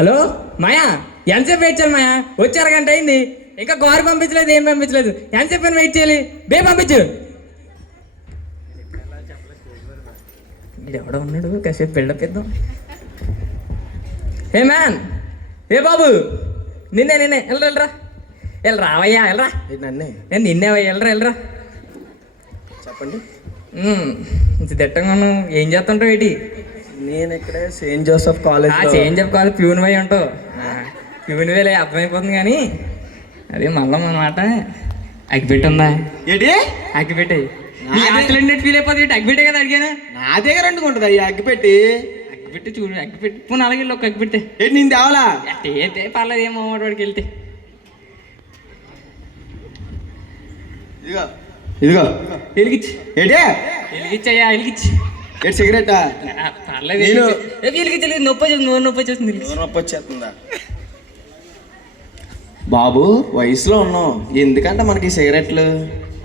Hello మాయా, ఎంతసేపు wait చేయాలి మాయా? వచ్చి అరగంట అయింది, ఇంకా కారు పంపించలేదు, ఏం పంపించలేదు. ఎంతసేపు అని వెయిట్ చేయాలి? పంపించు. ఎవడో ఉన్నాడు, కాసేపు బిల్డప్ ఇద్దాం. ఏ మ్యాన్, ఏ బాబు, నిన్నే వెళ్ళరా రావయ్యా, వెళ్ళరా. నన్నే నిన్నేవయ్యా, వెళ్ళరా. చెప్పండి. ఇంత తిట్టంగా ఉన్నావు, ఏం చేస్తుంటావు ఏంటి? నేను ఇక్కడ Saint Joseph College. Saint Joseph College peon వై ఉంటావు. ప్యూన్ వేలే అర్థమైపోతుంది. కానీ అదే మళ్ళీ అనమాట, అగ్గిపెట్టి ఉందా? ఏంటి అగ్గిపెట్టి ఫీల్ అయిపోతుంది. అగ్గిపెట్టే కదా అడిగాను. నా దగ్గర అంటుకుంటుంది అయ్యి అగ్గిపెట్టి. అగ్గిపెట్టి చూడు, అగ్గిపెట్టి పోనీ అలాగే ఒక అగ్గిపెట్టే. ఏంటి నేను తేవాలా? అయితే పర్లేదు, ఏమో వాడికి వెళ్తే. ఇదిగో ఇదిగో వెలిగించి. ఏంటి వెలిగించయ్యా, వెలిగించి. ఏంటి సిగరెట్టా? పర్లేదు, వెలిగించలేదు. నొప్పి వచ్చేస్తుంది. నొప్పి వచ్చేస్తుందా? బాబు వయసులో ఉన్నావు, ఎందుకంటే మనకి సిగరెట్లు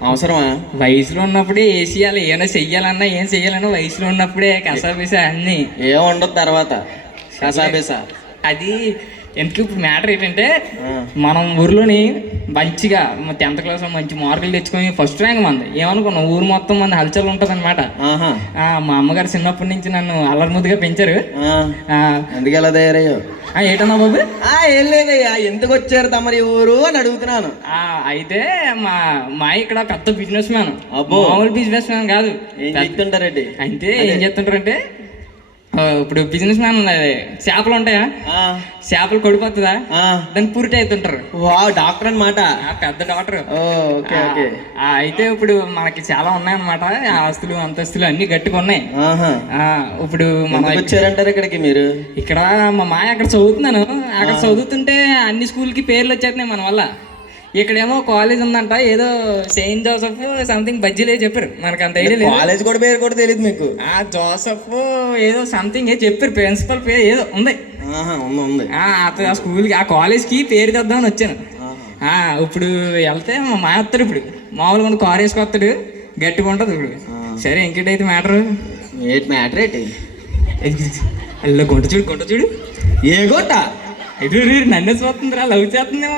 అవసరమా? వయసులో ఉన్నప్పుడే వేసేయాలి. ఏమైనా చెయ్యాలన్నా ఏం చెయ్యాలన్నా వయసులో ఉన్నప్పుడే కసాబేసా అన్నీ. ఏం ఉండదు తర్వాత కసాబేసా. అది ఎందుకు ఇప్పుడు మ్యాటర్ ఏంటంటే, మనం ఊర్లోని మంచిగా 10th క్లాస్లో మంచి మార్కులు తెచ్చుకొని ఫస్ట్ ర్యాంక్ మంది. ఏమనుకున్నాం, ఊరు మొత్తం మంది హల్చల్ ఉంటుంది అనమాట. మా అమ్మగారు చిన్నప్పటి నుంచి నన్ను అల్లరిముద్దుగా పెంచారు. అందుకే ఎలా తయారయ్యో? ఏటన్నా బాబు? ఏం లేదయ్యా, ఎందుకు వచ్చారు తమరి ఊరు అని అడుగుతున్నాను. అయితే మా ఇక్కడ పెద్ద బిజినెస్ మ్యాన్. మామూలు బిజినెస్ మ్యాన్ కాదు. ఏం చెప్తుంటారండి? అయితే ఏం చెప్తుంటారంటే, ఇప్పుడు బిజినెస్ మ్యాన్ ఉన్నది, చేపలు ఉంటాయా, చేపలు కొడిపోతుందా, దాన్ని పూరిటి అవుతుంటారు. డాక్టర్ అనమాట, పెద్ద డాక్టర్. అయితే ఇప్పుడు మనకి చాలా ఉన్నాయన్నమాట, ఆస్తులు అంతస్తులు అన్ని గట్టిగా ఉన్నాయి. ఇప్పుడు మనం వచ్చారంటారు ఇక్కడికి మీరు? ఇక్కడ మా మాయ అక్కడ చదువుతున్నాను. అక్కడ చదువుతుంటే అన్ని స్కూల్కి పేర్లు వచ్చేస్తున్నాయి మన వల్ల. ఇక్కడేమో కాలేజ్ ఉందంట, ఏదో సెయింట్ జోసెఫ్ సంథింగ్ బజ్జీలే చెప్పారు. మనకు అంత ఐడియా లేదు. కాలేజ్ కూడా పేరు కూడా తెలియదు మీకు? జోసెఫ్ ఏదో సంథింగ్ ఏదో చెప్పారు, ప్రిన్సిపల్ పేరు ఏదో ఉంది. ఆ స్కూల్కి, ఆ కాలేజ్కి పేరు తెద్దామని వచ్చాను. ఇప్పుడు వెళ్తే మా మాయ వస్తాడు. ఇప్పుడు మామూలుగా కారు వేసుకొస్తాడు, గట్టిగా ఉంటుంది. ఇప్పుడు సరే, ఇంకేటైతే మ్యాటర్ ఏంటి? అల్ల గుంట చూడు. ఏ గుంట? నన్నే చూస్తుందిరా, లవ్ చేస్తుందేమో.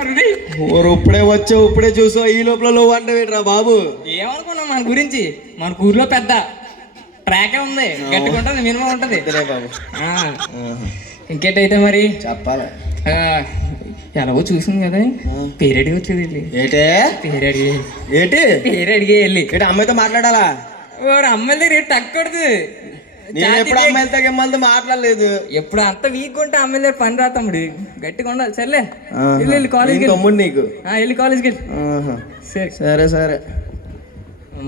ఇప్పుడే వచ్చావు, ఇప్పుడే చూసావు, ఈ లోపల లవ్ అంటే బాబు. ఏమనుకున్నాం మన గురించి? మన ఊర్లో పెద్ద ట్రాకే ఉంది, గట్టిగా ఉంటుంది, మినిమం ఉంటుంది బాబు. ఇంకేటైతే మరి చెప్పాలి. ఎలాగో చూసింది కదా, పేరు అడిగి వచ్చేది. పేరు అడిగి వెళ్ళి అమ్మాయితో మాట్లాడాలా? అమ్మాయిల దగ్గర తగ్గకూడదు. ఎప్పుడు అమ్మాయిలతో గిమ్మాయిలతో మాట్లాడలేదు. ఎప్పుడు అంత వీక్ ఉంటే అమ్మాయిల దగ్గర పని రా తమ్ముడు, గట్టిగా ఉండాలి. సర్లే, వెళ్ళి కాలేజ్ తమ్ముడు నీకు. వెళ్ళి కాలేజ్కి వెళ్ళి. సరే.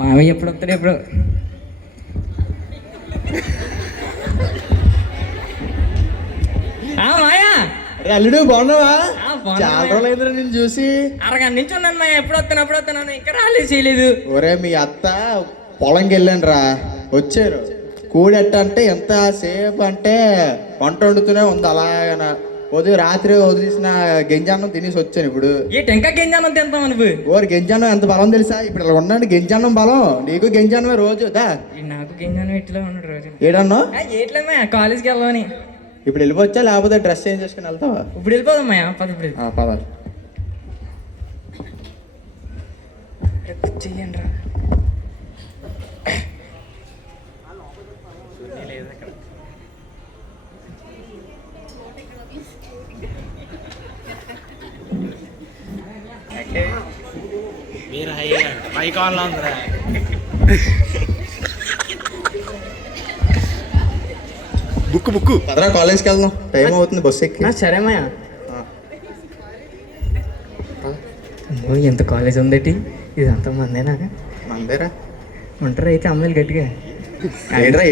మామయ్య ఎప్పుడు వస్తాడు? ఎప్పుడు? మాయా, అల్లుడు బాగున్నావా? చాలా రోజులు నేను చూసి. అరగంట నుంచి ఉన్నాను మాయా, ఎప్పుడు వస్తాను ఇంకా రాలేదు, చేయలేదు. ఒరే, మీ అత్త పొలంకి వెళ్ళాను రా, వచ్చారు. కూడెట్ట అంటే ఎంత సేపు అంటే వంట వండుతూనే ఉంది అలాగన. రాత్రి వదిలేసిన గెంజాన్నం తినేసి వచ్చాను. ఇప్పుడు ఇంకా గెంజాన్నం తింటాం నువ్వు? ఓరి గెంజాన్నం ఎంత బలం తెలుసా? ఇప్పుడు ఇలా ఉన్నాడు గెంజాన్నం బలం. నీకు గెంజాన్నమే రోజు. నాకు గెంజాన్నం ఎట్లా ఉన్నాడు రోజు. ఏడన్నా ఏట్లేమా కాలేజ్కి వెళ్ళమని. ఇప్పుడు వెళ్ళిపోవచ్చా, లేకపోతే డ్రెస్ చేంజ్ చేసుకుని వెళ్తావా? ఇప్పుడు వెళ్ళిపోదామా? పద చెయ్యండి రా. బుక్ పదరా, కాలేజ్కి వెళ్దాం, టైం అవుతుంది, బస్సు ఎక్కి. సరే మాయా. ఎంత కాలేజ్ ఉందేటి, ఇదంతా మందేనా? మందేరా. ఉంటారు అయితే అమ్మాయిలు గట్టిగా.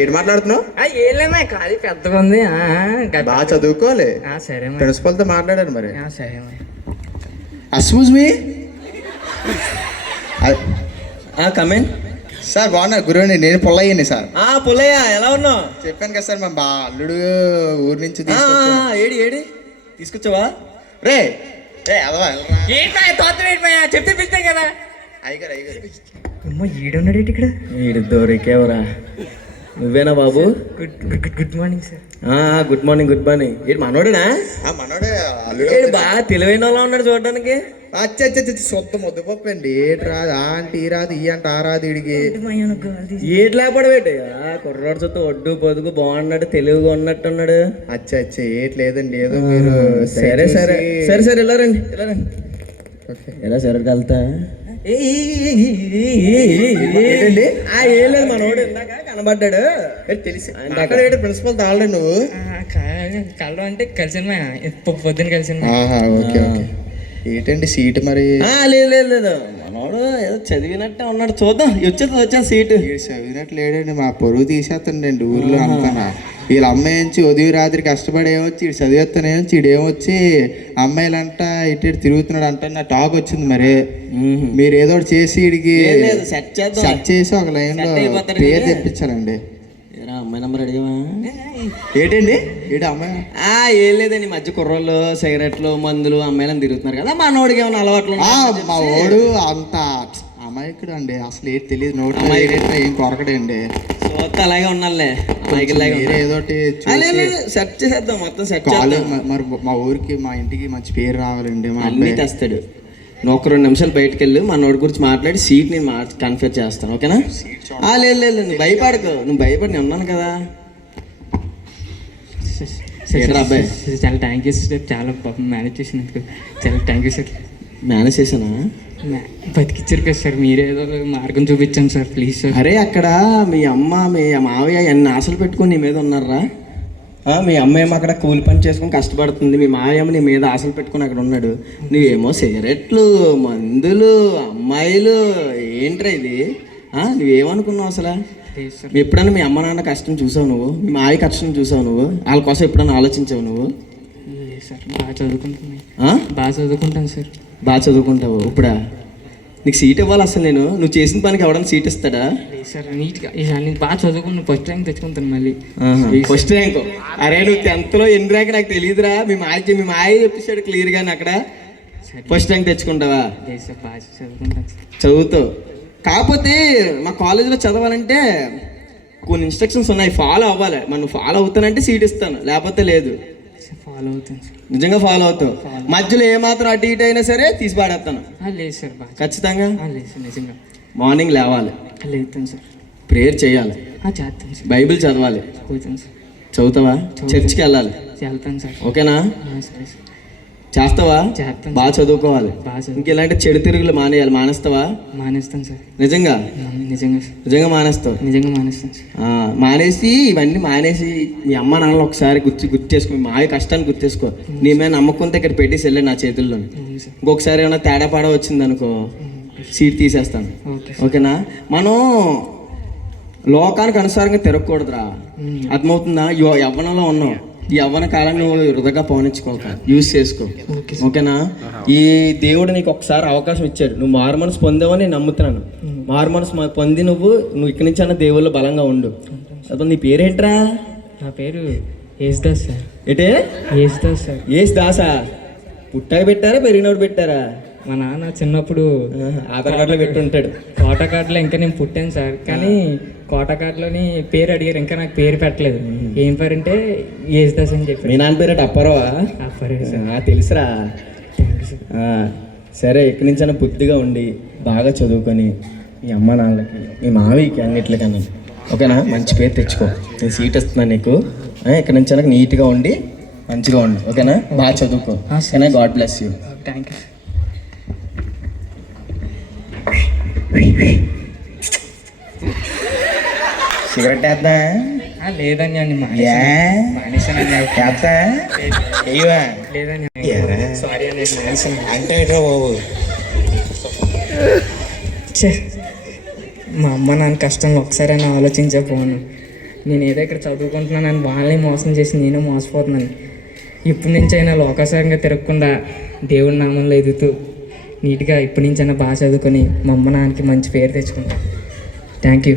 ఏడు మాట్లాడుతున్నావు? ఏలేమా, కాలేజ్ పెద్దగా ఉంది, బాగా చదువుకోవాలి. సరే, ప్రిన్సిపల్తో మాట్లాడారు మరి. సరే. Excuse me, come in. సార్ బాగున్నారు గురువుని, నేను పుల్లయ్యని సార్. పుల్లయ్య, ఎలా ఉన్నావు? చెప్పాను కదా సార్, మా అల్లుడు ఊరి నుంచి ఏడి తీసుకొచ్చావా? రే చెప్తే పిలిచాం కదా. అయ్యగారు ఈడున్నాడు ఇక్కడ. ఈడు దొరికేవరా. నువ్వేనా బాబు? Good morning sir. Good morning good morning. ఏంటి మనోడేనా? మనోడే ఏంటి బాగా తెలివైన వాళ్ళ ఉన్నాడు చూడడానికి. సొంత ముద్దపప్పు అండి. ఏటి రాదు, ఆ అంటే ఈ రాదు, ఈ అంటే ఆ రాదు వీడికి. ఏటి లేపడం ఏంటి? కుర్రాడు చూస్తే ఒడ్డు పొదుగు బాగున్నాడు, తెలివిగా ఉన్నట్టు ఉన్నాడు. అచ్చా ఏటి లేదండి, ఏదో మీరు సరే సరే సరే సరే ఎలా రండి ఎలా సరే వెళ్తా. ఏంటండి? ఏం లేదు మనోడు ఇందాక కనబడ్డాడు తెలిసి ప్రిన్సిపల్ తాళండి నువ్వు. కలవడం అంటే కలిసిన పొద్దున్న కలిసిన. Okay okay. ఏంటండి సీట్ మరి? లేదు లేదు లేదు మనోడు ఏదో చదివినట్టే ఉన్నాడు. చూద్దాం వచ్చేది సీటు. చదివినట్టు లేడండి, మా పొరుగు తీసేస్తానండి ఊర్లో అంతా. వీళ్ళ అమ్మాయి నుంచి ఉదయం రాత్రి కష్టపడి ఏమొచ్చి ఇటు చదివేస్తానేమొచ్చి ఇడేమొచ్చి అమ్మాయిలంట ఇటు తిరుగుతున్నాడు అంట నా టాక్ వచ్చింది. మరి మీరు ఏదో ఒకటి చేసి ఇడికి సెట్ చేసి ఒక లైన్ లో పేరు తెప్పించాలండి. అమ్మాయి నెంబర్ అడిగావా? ఏంటండి అమ్మాయి? ఏం లేదండి, మధ్య కుర్రోళ్ళు సిగరెట్లు మందులు అమ్మాయిలను తిరుగుతున్నారు కదా. మా నోడికి ఏమైనా అలవాట్లు? మా ఓడు అంత అమాయకుడు అండి, అసలు ఏంటి తెలియదు. నోటి ఏం కొరకడండి. చూస్తే అలాగే ఉన్నాలే ఏదో సెట్ చేసేద్దాం మొత్తం సెట్. మరి మా ఊరికి మా ఇంటికి మంచి పేరు రావాలండి. మా అన్నీ తెస్తాడు. నువ్వు ఒక 2 నిమిషాలు బయటకు వెళ్ళి మా నోటి గురించి మాట్లాడి సీట్ నేను కన్ఫర్మ్ చేస్తాను. ఓకేనా? లేదు లేదు నువ్వు భయపడకు, నువ్వు భయపడి నేను ఉన్నాను కదా. అబ్బాయి చాలా థ్యాంక్ యూ సార్, చాలా మేనేజ్ చేసినందుకు చాలా థ్యాంక్ యూ సార్. మేనేజ్ చేశానా? బతికిచ్చారు కదా సార్, మీరేదో మార్గం చూపించాను సార్, ప్లీజ్ సార్. అరే అక్కడ మీ అమ్మ మీ మావయ్య ఎన్ని ఆశలు పెట్టుకొని నీ మీద ఉన్నారా? మీ అమ్మ ఏమో అక్కడ కూలి పని చేసుకొని కష్టపడుతుంది, మీ మావయ్య నీ మీద ఆశలు పెట్టుకొని అక్కడ ఉన్నాడు. నువ్వేమో సిగరెట్లు మందులు అమ్మాయిలు ఏంట్రా ఇది? నువ్వేమనుకున్నావు అసలు? ఎప్పుడైనా మీ అమ్మ నాన్న కష్టం చూసావు నువ్వు? మీ మావయ్య కష్టం చూసావు నువ్వు? వాళ్ళ కోసం ఎప్పుడైనా ఆలోచించావు నువ్వు? సార్ బాగా చదువుకుంటాను సార్. బాగా చదువుకుంటావు. ఇప్పుడా నీకు సీట్ ఇవ్వాలి అసలు? నువ్వు చేసిన పనికి ఎవడన్నా సీట్ ఇస్తాడా? సార్ నీట్గా బాగా చదువుకున్నాను, ఫస్ట్ ర్యాంక్ తెచ్చుకుంటాను మళ్ళీ. First rank? అరే నువ్వు 10th ఎన్ని ర్యాంక్ నాకు తెలియదురా. మీ మాయ చెప్పేసాడు క్లియర్గా. అక్కడ ఫస్ట్ ర్యాంక్ తెచ్చుకుంటావా? సార్ బాగా చదువుకుంటాను. చదువుతావు. కాకపోతే మా కాలేజీలో చదవాలంటే కొన్ని ఇన్స్ట్రక్షన్స్ ఉన్నాయి, ఫాలో అవ్వాలి. మనం ఫాలో అవుతానంటే సీట్ ఇస్తాను, లేకపోతే లేదు. ఫాలో అవుతాను సార్. నిజంగా ఫాలో అవుతావు? మధ్యలో ఏమాత్రం అటు ఇటు అయినా సరే తీసి పాడేస్తాను. లేదు సార్ ఖచ్చితంగా. లేదు సార్ నిజంగా. మార్నింగ్ లేవాలి, లేతాను సార్. ప్రేయర్ చేయాలి, చేస్తాను సార్. బైబిల్ చదవాలి. చదువుతాను సార్. చదువుతావా? చర్చ్కి వెళ్ళాలి. వెళ్తాను సార్. ఓకేనా? సరే సార్. చేస్తావా? చేస్తాను. బాగా చదువుకోవాలి. ఇంక ఇలాంటి చెడు తిరుగులు మానేస్తావా? మానేస్తాను సార్. నిజంగా? నిజంగా మానేస్తావు? నిజంగా మానేస్తాను సార్. మానేసి ఇవన్నీ మానేసి మీ అమ్మ నాన్నలు ఒకసారి గుర్తు చేసుకో, మీ మాయ కష్టాన్ని గుర్తేసుకో. నీ మీద నమ్మకంతో ఇక్కడ పెట్టేసి వెళ్ళే నా చేతుల్లో. ఇంకొకసారి ఏమైనా తేడా పాడ వచ్చింది అనుకో, సీట్ తీసేస్తాను. ఓకేనా? మనం లోకానికి అనుసారంగా తిరగకూడదురా, అర్థమవుతుందా? యవ్వనంలో ఉన్నావు, ఈ యవ్వన కాలాన్ని నువ్వు వృధాగా పవనించుకోక యూజ్ చేసుకో. ఓకేనా? ఈ దేవుడు నీకు ఒకసారి అవకాశం ఇచ్చాడు, నువ్వు మారు మనసు పొందావని నేను నమ్ముతున్నాను. మారు మనసు పొంది నువ్వు ఇక్కడి నుంచి అన్న దేవుళ్ళు బలంగా ఉండు. అప్పుడు నీ పేరేంట్రా? నా పేరు యేసుదాస్ సార్. ఏంటే? యేసుదాస్ సార్. యేసుదాసా? పుట్టాక పెట్టారా పెరిగినోడు పెట్టారా? మా నాన్న చిన్నప్పుడు ఆధార్ కార్డులో పెట్టి ఉంటాడు. కోటా కార్డులో ఇంకా నేను పుట్టాను సార్, కానీ కోటా కార్డులోని పేరు అడిగారు, ఇంకా నాకు పేరు పెట్టలేదు. ఏం పేరు అంటే యేసుదాస్ అని చెప్పి. మీ నాన్న పేరు అప్పారావా? అప్పారావు. తెలుసురా. సరే ఇక్కడి నుంచి అయినా బుద్ధిగా ఉండి బాగా చదువుకొని మీ అమ్మ నాన్నలకి మీ మావికి అన్నిట్లకని ఓకేనా మంచి పేరు తెచ్చుకో. నేను సీట్ ఇస్తున్నాను నీకు. ఇక్కడి నుంచి అయినా నీట్గా ఉండి మంచిగా ఉండు. ఓకేనా? బాగా చదువుకో. ఓకేనా? God bless you. Thank you. Cigarette వేద్దా? లేదండి అండి, లేదండి. సారీ అండి, అంటే బాబు మా అమ్మ నాన్న కష్టం ఒకసారైనా ఆలోచించకపోను. నేను ఏదో ఇక్కడ చదువుకుంటున్నాను, వాళ్ళని మోసం చేసి నేను మోసపోతున్నాను. ఇప్పటి నుంచి అయినా లోకాసారంగా తిరగకుండా దేవుడి నామంలో ఎదుగుతూ నీట్గా ఇప్పటి నుంచి అయినా బాగా చదువుకొని మా అమ్మ నాన్నకి మంచి పేరు తెచ్చుకుంటాను. Thank you.